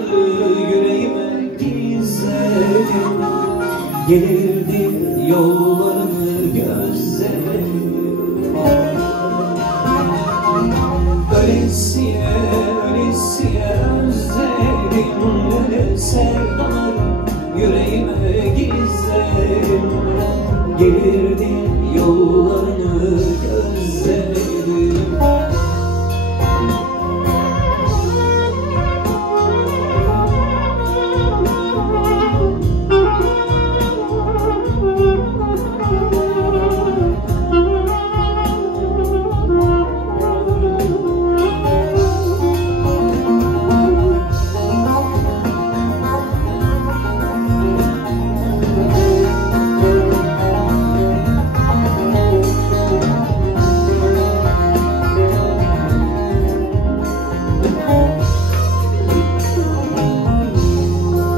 sevdaları yüreğime gizledim. Gelirdim yollarını gözlerim. Ölesiye, ölesiye özledim. Sevdaları yüreğime gizledim. Gelirdim yollarını gözlerim.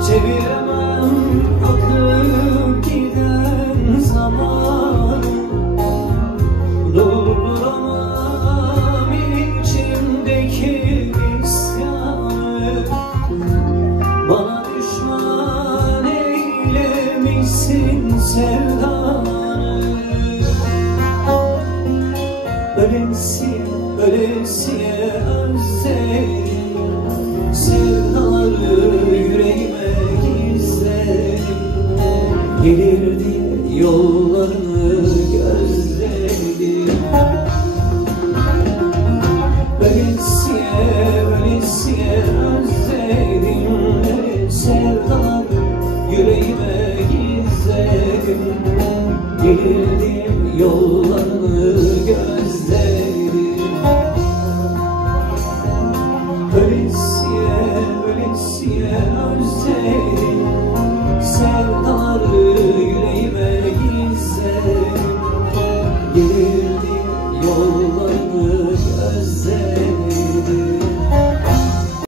Çeviremem akıp giden zaman, durduramam içimdeki isyanı. Bana düşman eylemişsin sevdanı. Ölesiye, ölesiye özledim. Sevdaları yüreğime gizledim. Gelirdi yollarını gözledim. Ölesiye, ölesiye özledim. Sevdaları yüreğime gizledim. Gelirdim yollarını gözledim. Ölesiye, ölesiye özledim. Sevdaları yüreğime gizledim. Gelirdim yollarını gözledim.